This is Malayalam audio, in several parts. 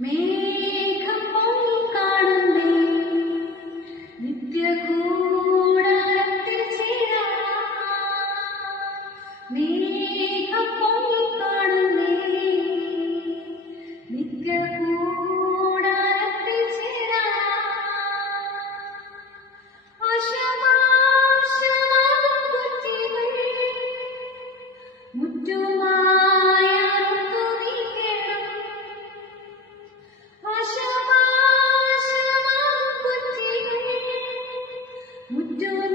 മേഘം പൊങ്ങി കാണുന്നേ. നിത്യകൂടാരത്തിൽ ചേരാ. മേഘം പൊങ്ങി കാണുന്നേ. നിത്യകൂ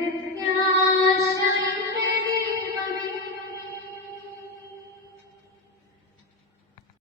നിത്യം